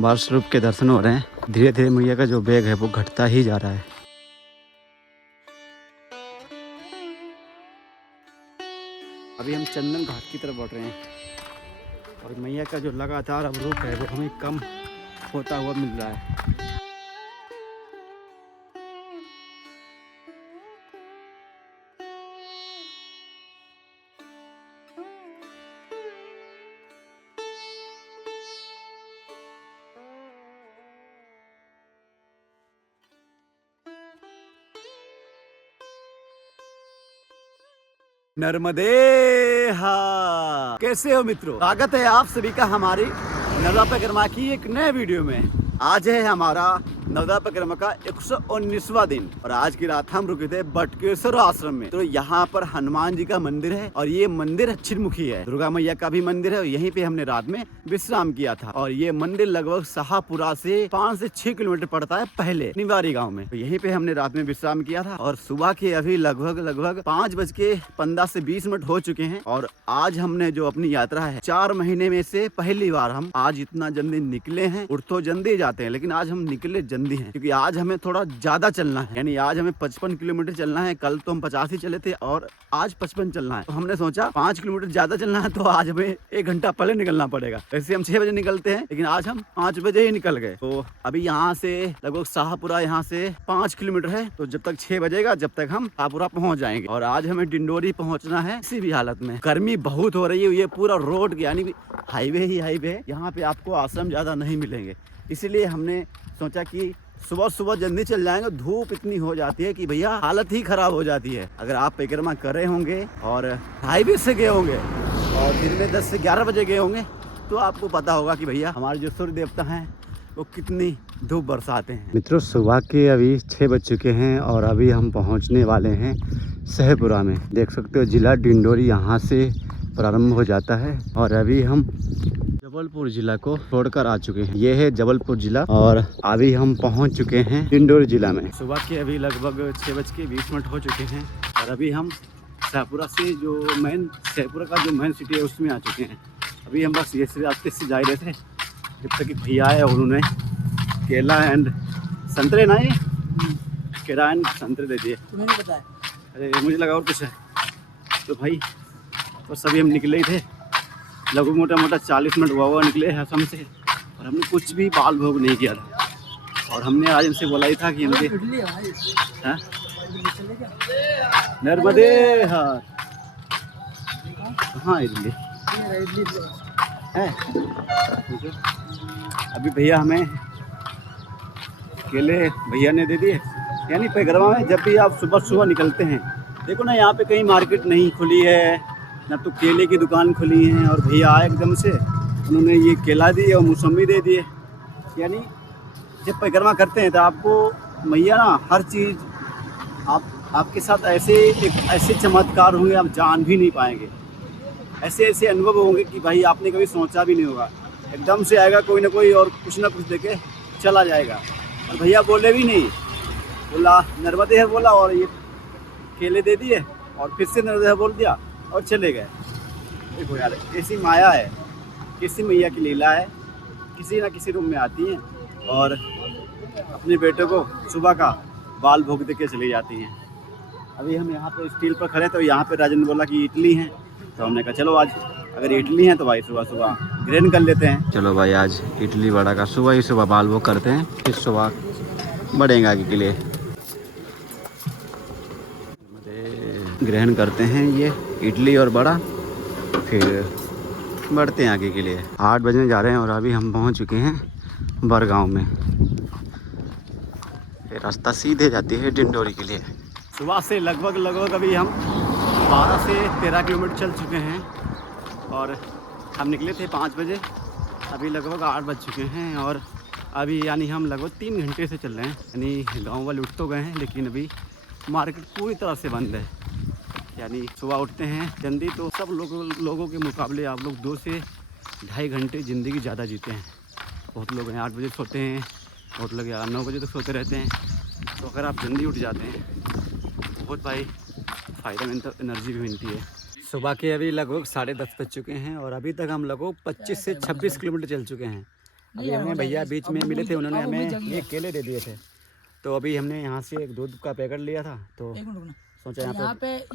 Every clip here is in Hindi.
बाल स्वरूप के दर्शन हो रहे हैं। धीरे धीरे मैया का जो वेग है वो घटता ही जा रहा है। अभी हम चंदन घाट की तरफ बढ़ रहे हैं और मैया का जो लगातार अब रूप है वो हमें कम होता हुआ मिल रहा है। नर्मदे हा, कैसे हो मित्रों? स्वागत है आप सभी का हमारी नर्मदा परिक्रमा की एक नए वीडियो में। आज है हमारा नर्मदा परिक्रमा का 119वां दिन और आज की रात हम रुके थे बटकेश्वर आश्रम में। तो यहाँ पर हनुमान जी का मंदिर है और ये मंदिर छिन्मुखी है। दुर्गा मैया का भी मंदिर है और यहीं पे हमने रात में विश्राम किया था। और ये मंदिर लगभग शाहपुरा से 5 से 6 किलोमीटर पड़ता है पहले निवारी गाँव में। तो यहीं पे हमने रात में विश्राम किया था और सुबह के अभी लगभग 5:15 से 20 मिनट हो चुके हैं। और आज हमने जो अपनी यात्रा है 4 महीने में से पहली बार हम आज इतना जल्दी निकले हैं। उठ तो जल्दी जाते हैं लेकिन आज हम निकले जल्दी हैं क्योंकि आज हमें थोड़ा ज्यादा चलना है। यानी आज हमें 55 किलोमीटर चलना है। कल तो हम 50 ही चले थे और आज 55 चलना है। तो हमने सोचा 5 किलोमीटर ज्यादा चलना है तो आज हमें 1 घंटा पहले निकलना पड़ेगा। वैसे हम 6 बजे निकलते हैं लेकिन आज हम 5 बजे ही निकल गए। तो अभी यहाँ से लगभग शाहपुरा यहाँ से 5 किलोमीटर है। तो जब तक 6 बजेगा जब तक हम शाहपुरा पहुँच जाएंगे। और आज हमें डिंडोरी पहुँचना है। किसी भी हालत में गर्मी बहुत हो रही है। ये पूरा रोड यानी हाईवे ही हाईवे है। यहाँ पे आपको आश्रम ज्यादा नहीं मिलेंगे। इसीलिए हमने सोचा कि सुबह सुबह जल्दी चल जाएंगे। धूप इतनी हो जाती है कि भैया हालत ही खराब हो जाती है। अगर आप परिक्रमा कर रहे होंगे और हाईवे से गए होंगे और दिन में 10 से 11 बजे गए होंगे तो आपको पता होगा कि भैया हमारे जो सूर्य देवता हैं वो कितनी धूप बरसाते हैं। मित्रों सुबह के अभी 6 बज चुके हैं और अभी हम पहुंचने वाले हैं शाहपुरा में। देख सकते हो जिला डिंडोरी यहाँ से प्रारंभ हो जाता है और अभी हम जबलपुर जिला को छोड़कर आ चुके हैं। ये है जबलपुर जिला और अभी हम पहुंच चुके हैं डिंडोरी जिला में। सुबह के अभी लगभग 6:20 हो चुके हैं और अभी हम शाहपुरा से जो शाहपुरा का जो मेन सिटी है उसमें आ चुके हैं। अभी हम बस ये रास्ते से जा रहे थे जब तक कि भैया आए और उन्होंने केला एंड संतरे ना ये केला एंड संतरे दे दिए। तुम्हें नहीं पता है? अरे मुझे लगा और कुछ है। तो भाई बस अभी हम निकले ही थे। लगभग मोटा 40 मिनट हुआ निकले असम से और हमने कुछ भी बाल भोग नहीं किया था। और हमने आज इनसे बोला ही था कि हमने नर्मदे हाथ कहाँ इडली है। अभी भैया हमें केले भैया ने दे दिए। यानी परिक्रमा में जब भी आप सुबह सुबह निकलते हैं देखो ना यहाँ पे कहीं मार्केट नहीं खुली है ना तो केले की दुकान खुली है। और भैया आए एकदम से उन्होंने ये केला दिए और मौसमी दे दिए। यानी जब परिक्रमा करते हैं तो आपको मैया ना हर चीज़ आपके साथ ऐसे चमत्कार होंगे आप जान भी नहीं पाएंगे। ऐसे अनुभव होंगे कि भाई आपने कभी सोचा भी नहीं होगा। एकदम से आएगा कोई ना कोई और कुछ ना कुछ देके चला जाएगा। और भैया बोले भी नहीं, बोला नर्मदे है बोला और ये केले दे दिए और फिर से नर्मदे है बोल दिया और चले गए। देखो यार ऐसी माया है, किसी मैया की लीला है। किसी ना किसी रूम में आती हैं और अपने बेटे को सुबह का बाल भोग दे के चली जाती हैं। अभी हम यहाँ पे स्टील पर खड़े तो यहाँ पे राजन बोला कि इडली हैं तो हमने कहा चलो आज अगर इडली हैं तो भाई सुबह सुबह ग्रहण कर लेते हैं। चलो भाई आज इडली वड़ा का सुबह बाल भोग करते हैं फिर सुबह बढ़ेंगे आगे के लिए। ग्रहण करते हैं ये इडली और बड़ा फिर बढ़ते हैं आगे के लिए। 8 बजने जा रहे हैं और अभी हम पहुंच चुके हैं बरगांव में। ये रास्ता सीधे जाती है डिंडोरी के लिए। सुबह से लगभग अभी हम 12 से 13 किलोमीटर चल चुके हैं और हम निकले थे 5 बजे। अभी लगभग 8 बज चुके हैं और अभी यानी हम लगभग 3 घंटे से चल रहे हैं। यानी गाँव वाले उठ तो गए हैं लेकिन अभी मार्केट पूरी तरह से बंद है। यानी सुबह उठते हैं जल्दी तो सब लोगों के मुकाबले आप लोग 2 से 2.5 घंटे ज़िंदगी ज़्यादा जीते हैं। बहुत लोग हैं 8 बजे सोते हैं, बहुत लोग 9 बजे तक सोते रहते हैं। तो अगर आप जल्दी उठ जाते हैं बहुत भाई फ़ायदा मिलता, एनर्जी भी मिलती है। सुबह के अभी लगभग 10:30 बज चुके हैं और अभी तक हम लगभग 25 से 26 किलोमीटर चल चुके हैं। अभी हमें भैया बीच में मिले थे, उन्होंने हमें ये केले दे दिए थे। तो अभी हमने यहाँ से एक दूध का पैकेट लिया था, तो सोचा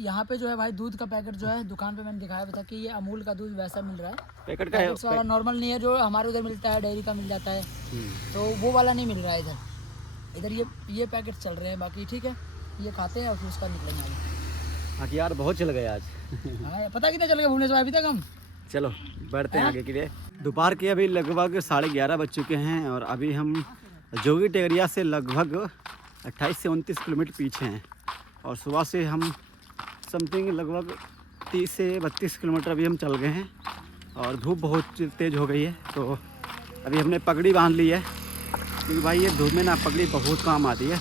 यहाँ पे जो है भाई दूध का पैकेट जो है दुकान पे मैंने दिखाया था कि ये अमूल का दूध वैसा मिल रहा है, पैकेट का है वाला नॉर्मल नहीं है जो हमारे उधर मिलता है, डेयरी का मिल जाता है, तो वो वाला नहीं मिल रहा है इधर ये पैकेट चल रहे हैं। बाकी ठीक है, ये खाते हैं और फिर उसका निकलेंगे आगे। हाँ यार बहुत चल गए आज। हाँ पता कितना चल गया भुवनेश्वर अभी तक हम। चलो बढ़ते हैं आगे के लिए। दोपहर के अभी लगभग 11:30 बज चुके हैं और अभी हम जोगी टेकरिया से लगभग 28 से 29 किलोमीटर पीछे हैं और सुबह से हम समथिंग लगभग 30 से 32 किलोमीटर अभी हम चल गए हैं और धूप बहुत तेज़ हो गई है। तो अभी हमने पगड़ी बांध ली है क्योंकि भाई ये धूप में ना पगड़ी बहुत काम आती है,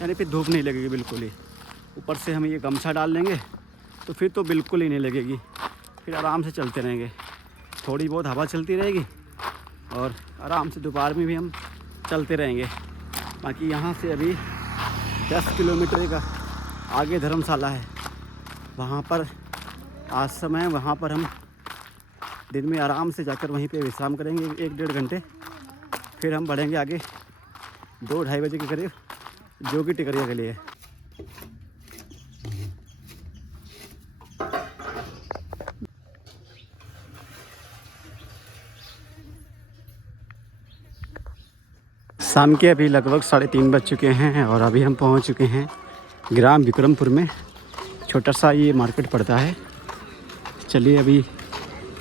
यानी फिर धूप नहीं लगेगी बिल्कुल ही। ऊपर से हम ये गमछा डाल लेंगे तो फिर तो बिल्कुल ही नहीं लगेगी, फिर आराम से चलते रहेंगे। थोड़ी बहुत हवा चलती रहेगी और आराम से दोपहर में भी हम चलते रहेंगे। बाकी यहाँ से अभी 10 किलोमीटर का आगे धर्मशाला है, वहाँ पर आश्रम है, वहाँ पर हम दिन में आराम से जाकर वहीं पे विश्राम करेंगे 1-1.5 घंटे। फिर हम बढ़ेंगे आगे 2-2:30 बजे के करीब जोगी टेकरिया के लिए। शाम के अभी लगभग 3:30 बज चुके हैं और अभी हम पहुंच चुके हैं ग्राम विक्रमपुर में। छोटा सा ये मार्केट पड़ता है। चलिए अभी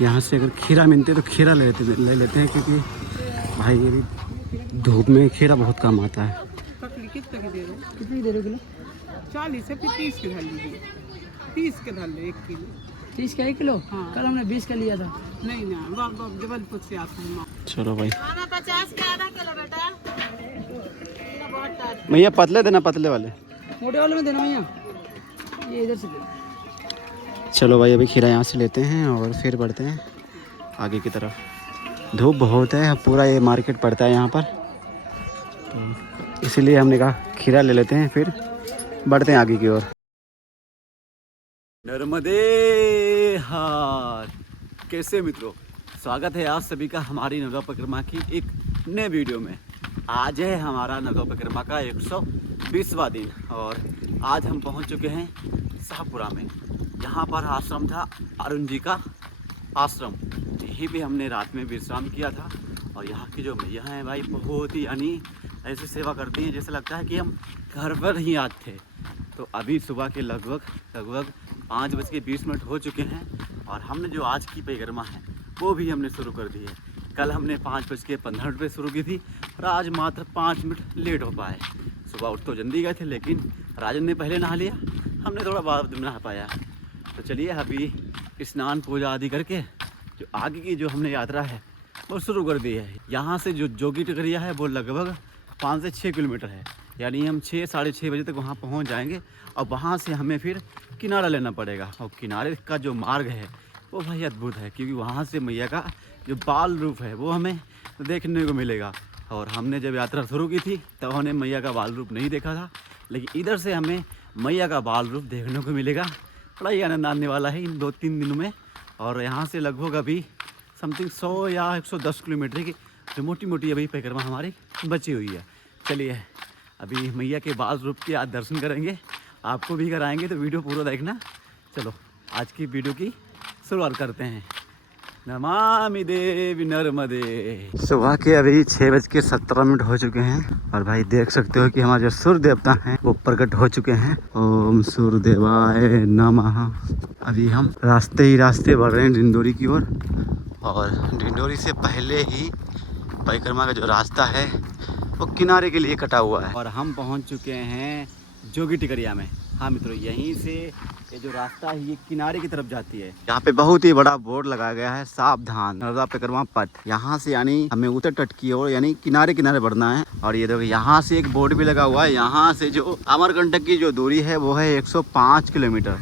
यहाँ से अगर खीरा मिलते तो खीरा ले लेते हैं क्योंकि भाई ये भी धूप में खीरा बहुत काम आता है। कितनी दे रहे हो किलो? 40 से 30 के धर लीजिए, 30 के धर ले 1 किलो। 30 का 1 किलो? हाँ। कल हमने 20 का लिया था। नहीं ना जबलपुर से आते हैं। चलो भाई 50 का आधा किलो बेटा। भैया पतले देना, पतले वाले। मोटे वाले में देना भैया, ये इधर से दे। चलो भाई अभी खीरा यहाँ से लेते हैं और फिर बढ़ते हैं आगे की तरफ। धूप बहुत है, पूरा ये मार्केट पड़ता है यहाँ पर, तो इसीलिए हमने कहा खीरा ले लेते हैं फिर बढ़ते हैं आगे की ओर। नर्मदे हार। कैसे मित्रों, स्वागत है आप सभी का हमारी नर्मदा परिक्रमा की एक नए वीडियो में। आज है हमारा नर्मदा परिक्रमा का 120वां दिन और आज हम पहुंच चुके हैं शाहपुरा में। यहाँ पर आश्रम था अरुण जी का आश्रम, यहीं पे हमने रात में विश्राम किया था। और यहाँ की जो मैया हैं भाई बहुत ही यानी ऐसी सेवा करती हैं जैसे लगता है कि हम घर पर ही आज थे। तो अभी सुबह के लगभग 5:20 हो चुके हैं और हमने जो आज की परिक्रमा है वो भी हमने शुरू कर दी है। कल हमने 5:15 पे शुरू की थी और आज मात्र 5 मिनट लेट हो पाए। सुबह उठ तो जल्दी गए थे लेकिन राजन ने पहले नहा लिया, हमने थोड़ा बाद में नहा पाया। तो चलिए अभी स्नान पूजा आदि करके जो आगे की जो हमने यात्रा है वो शुरू कर दी है। यहाँ से जो जोगी टेकरिया है वो लगभग 5 से 6 किलोमीटर है, यानी हम 6-6:30 बजे तक वहाँ पहुँच जाएंगे और वहाँ से हमें फिर किनारा लेना पड़ेगा। और किनारे का जो मार्ग है वो भाई अद्भुत है क्योंकि वहाँ से मैया का जो बाल रूप है वो हमें देखने को मिलेगा। और हमने जब यात्रा शुरू की थी तब हमने मैया का बाल रूप नहीं देखा था, लेकिन इधर से हमें मैया का बाल रूप देखने को मिलेगा। बड़ा ही आनंद आने वाला है इन 2-3 दिनों में। और यहाँ से लगभग अभी समथिंग 100 या 110 किलोमीटर की जो मोटी मोटी अभी परिक्रमा हमारी बची हुई है। चलिए अभी मैया के बाल रूप के आज दर्शन करेंगे, आपको भी कराएंगे, तो वीडियो पूरा देखना। चलो आज की वीडियो की शुरुआत करते हैं। नमामि देवी नर्मदे। सुबह के अभी 6:17 हो चुके हैं और भाई देख सकते हो कि हमारे जो सूर्य देवता हैं वो प्रकट हो चुके हैं। ओम सूर्य देवाय नमः। अभी हम रास्ते बढ़ रहे हैं डिंडोरी की ओर और डिंडोरी से पहले ही परिक्रमा का जो रास्ता है वो किनारे के लिए कटा हुआ है और हम पहुंच चुके हैं जोगी टेकरिया में। हाँ मित्रों, यहीं से ये जो रास्ता है ये किनारे की तरफ जाती है। यहाँ पे बहुत ही बड़ा बोर्ड लगाया गया है, सावधान नर्मदा परिक्रमा पथ। यहाँ से यानी हमें उत्तर तट की ओर यानी किनारे बढ़ना है। और ये देखो यहाँ से एक बोर्ड भी लगा हुआ है। यहाँ से जो अमरकंटक की जो दूरी है वो है 105 किलोमीटर,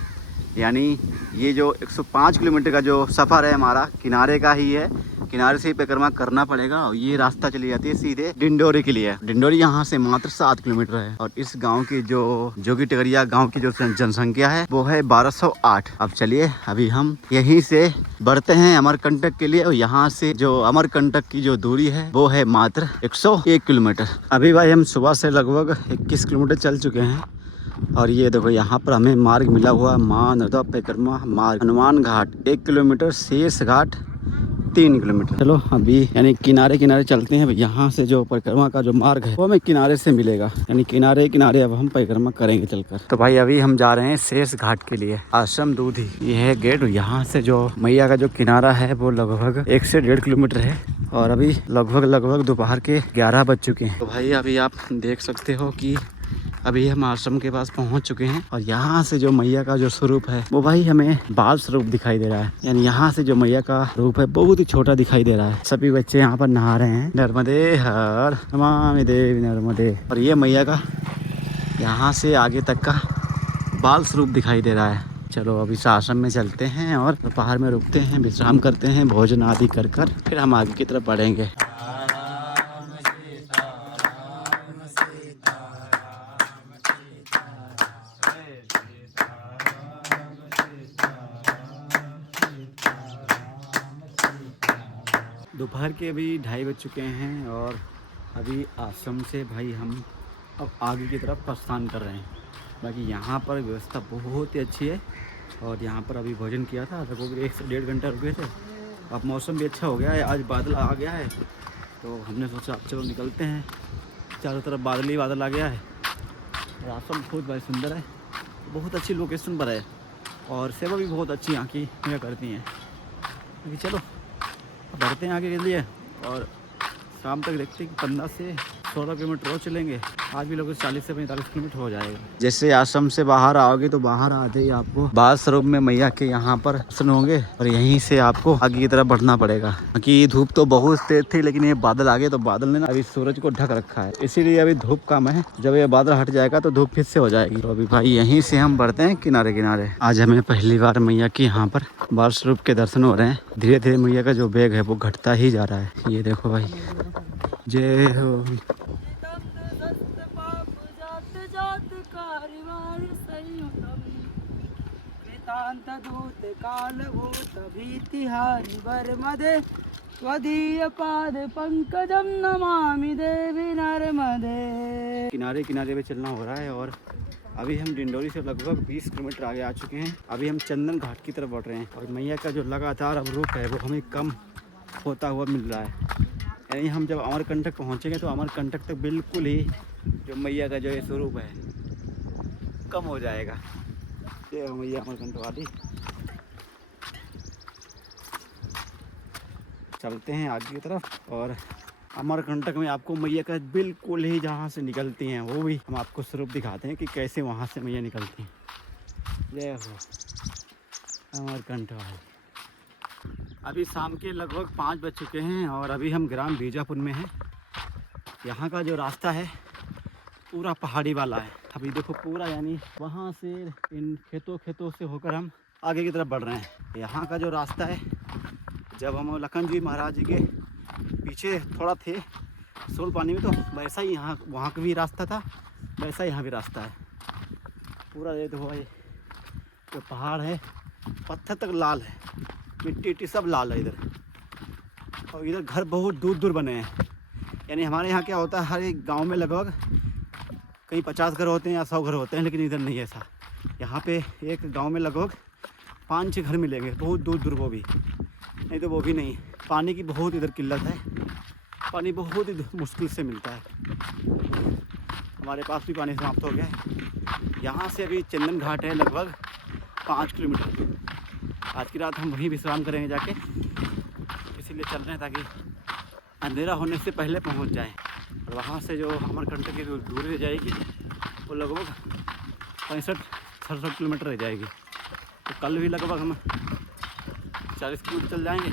यानी ये जो 105 किलोमीटर का जो सफ़र है हमारा किनारे का ही है, किनारे से ही परिक्रमा करना पड़ेगा। और ये रास्ता चली जाती है सीधे डिंडोरी के लिए। डिंडोरी यहाँ से मात्र 7 किलोमीटर है। और इस गांव की जो जोगी टिकरिया गांव की जो जनसंख्या है वो है 1208। अब चलिए अभी हम यहीं से बढ़ते हैं अमरकंटक के लिए। और यहाँ से जो अमरकंटक की जो दूरी है वो है मात्र 101 किलोमीटर। अभी भाई हम सुबह से लगभग 21 किलोमीटर चल चुके हैं। और ये देखो यहाँ पर हमें मार्ग मिला हुआ माँ नर्मदा परिक्रमा मार्ग। हनुमान घाट 1 किलोमीटर, शेष घाट 3 किलोमीटर। चलो अभी यानी किनारे किनारे चलते हैं। यहाँ से जो परिक्रमा का जो मार्ग है वो हमें किनारे से मिलेगा, यानी किनारे किनारे अब हम परिक्रमा करेंगे चलकर। तो भाई अभी हम जा रहे हैं शेष घाट के लिए, आश्रम दूधी ये है गेट। यहाँ से जो मैया का जो किनारा है वो लगभग 1 से 1.5 किलोमीटर है। और अभी लगभग दोपहर के 11 बज चुके हैं। तो भाई अभी आप देख सकते हो कि अभी हम आश्रम के पास पहुंच चुके हैं। और यहाँ से जो मैया का जो स्वरूप है वो भाई हमें बाल स्वरूप दिखाई दे रहा है। यानी यहाँ से जो मैया का रूप है बहुत ही छोटा दिखाई दे रहा है। सभी बच्चे यहाँ पर नहा रहे हैं। नर्मदे हर नमामि देवी नर्मदे। और ये मैया का यहाँ से आगे तक का बाल स्वरूप दिखाई दे रहा है। चलो अभी आश्रम में चलते हैं और दोपहर में रुकते हैं, विश्राम करते हैं, भोजन आदि कर फिर हम आगे की तरफ बढ़ेंगे। दोपहर के अभी 2:30 बज चुके हैं। और अभी आश्रम से भाई हम अब आगे की तरफ प्रस्थान कर रहे हैं। बाकी यहाँ पर व्यवस्था बहुत ही अच्छी है। और यहाँ पर अभी भोजन किया था, लगभग 1 से 1.5 घंटा रुके थे। अब मौसम भी अच्छा हो गया है, आज बादल आ गया है तो हमने सोचा अब चलो निकलते हैं। चारों तरफ बादल ही बादल आ गया है। और आश्रम बहुत भाई सुंदर है, बहुत अच्छी लोकेशन पर है। और सेवा भी बहुत अच्छी यहाँ की करती हैं। अभी चलो बढ़ते हैं आगे के लिए। और शाम तक देखते हैं कि 15 से 16 किलोमीटर और चलेंगे। आज भी लोग 40 से 45 किलोमीटर हो जाएगा। जैसे आश्रम से बाहर आओगे तो बाहर आते ही आपको बाल स्वरूप में मैया के यहाँ पर दर्शन होंगे। और यहीं से आपको आगे की तरफ बढ़ना पड़ेगा। क्योंकि धूप तो बहुत तेज थी, लेकिन ये बादल आ गए तो बादल ने ना अभी सूरज को ढक रखा है, इसीलिए अभी धूप कम है। जब ये बादल हट जाएगा तो धूप फिर से हो जाएगी। तो अभी भाई यहीं से हम बढ़ते हैं किनारे किनारे। आज हमें पहली बार मैया के यहाँ पर बाल स्वरूप के दर्शन हो रहे हैं। धीरे धीरे मैया का जो वेग है वो घटता ही जा रहा है। ये देखो भाई, जय हो। स्वदीय पाद पंकजम नमामि देवी नर्मदे। किनारे किनारे पे चलना हो रहा है। और अभी हम डिंडोरी से लगभग 20 किलोमीटर आगे आ चुके हैं। अभी हम चंदन घाट की तरफ बढ़ रहे हैं। और मैया का जो लगातार अब रूप है वो हमें कम होता हुआ मिल रहा है। यानी हम जब अमरकंटक पहुंचेंगे तो अमरकंटक तक बिल्कुल ही जो मैया का जो ये स्वरूप है कम हो जाएगा। ये मैया अमरकंटक वाली। चलते हैं आगे की तरफ। और अमरकंटक में आपको मैया का बिल्कुल ही जहाँ से निकलती हैं वो भी हम आपको स्वरूप दिखाते हैं कि कैसे वहाँ से मैया निकलती हैं। जय हो अमरकंटक। अभी शाम के लगभग 5 बज चुके हैं। और अभी हम ग्राम बीजापुर में हैं। यहाँ का जो रास्ता है पूरा पहाड़ी वाला है। अभी देखो पूरा, यानी वहाँ से इन खेतों से होकर हम आगे की तरफ बढ़ रहे हैं। यहाँ का जो रास्ता है, जब हम लखन जी महाराज जी के पीछे थोड़ा थे सोल पानी में, तो वैसा ही यहाँ वहाँ का भी रास्ता था, वैसा यहाँ भी रास्ता है। पूरा ये देखो भाई, जो पहाड़ है पत्थर तक लाल है, मिट्टी सब लाल है इधर। और इधर घर बहुत दूर दूर बने हैं। यानी हमारे यहाँ क्या होता है, हर एक गांव में लगभग कहीं 50 घर होते हैं या 100 घर होते हैं, लेकिन इधर नहीं है ऐसा। यहाँ पे एक गांव में लगभग 5-6 घर मिलेंगे, बहुत दूर दूर, वो भी नहीं तो वो भी नहीं। पानी की बहुत इधर किल्लत है, पानी बहुत ही मुश्किल से मिलता है। हमारे पास भी पानी समाप्त हो गया है। यहाँ से अभी चंदन घाट है लगभग 5 किलोमीटर। आज की रात हम वहीं विश्राम करेंगे जाके, इसीलिए चल रहे हैं ताकि अंधेरा होने से पहले पहुंच जाएं। और वहाँ से जो अमरकंटक की दूरी रह जाएगी वो लगभग 65-67 किलोमीटर रह जाएगी। तो कल भी लगभग हम 40 किलोमीटर चल जाएंगे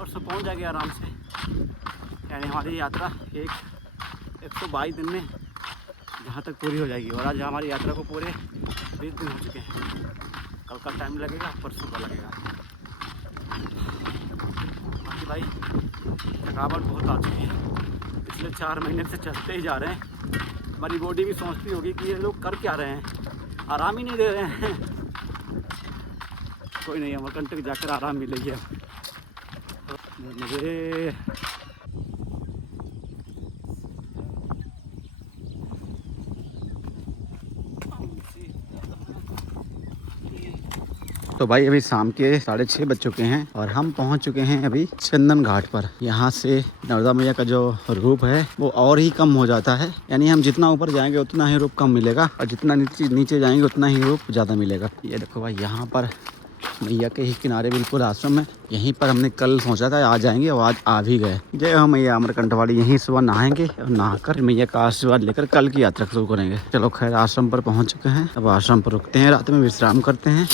और सब पहुँच जाएंगे आराम से। यानी हमारी यात्रा 122 दिन में जहाँ तक पूरी हो जाएगी। और आज हमारी यात्रा को पूरे 20 दिन हो चुके हैं। कल का टाइम लगेगा, परसों का लगेगा। बाकी भाई थकावट बहुत आ चुकी है, पिछले 4 महीने से चलते ही जा रहे हैं। हमारी बॉडी भी सोचती होगी कि ये लोग कर क्या रहे हैं, आराम ही नहीं दे रहे हैं। कोई नहीं, अमरकंटक जाकर आराम मिलेगी। मुझे तो भाई अभी शाम के 6:30 बज चुके हैं और हम पहुंच चुके हैं अभी चंदन घाट पर। यहाँ से नर्मदा मैया का जो रूप है वो और ही कम हो जाता है, यानी हम जितना ऊपर जाएंगे उतना ही रूप कम मिलेगा और जितना नीचे जाएंगे उतना ही रूप ज़्यादा मिलेगा। ये देखो भाई, यहाँ पर मैया के ही किनारे बिल्कुल आश्रम है। यहीं पर हमने कल सोचा था आ जाएंगे और आज आ भी गए। जय हो मैया अमरकंटक वाली। यहीं सुबह नहाएंगे और नहाकर मैया का आशीर्वाद लेकर कल की यात्रा शुरू करेंगे। चलो खैर, आश्रम पर पहुंच चुके हैं। अब आश्रम पर रुकते हैं, रात में विश्राम करते हैं।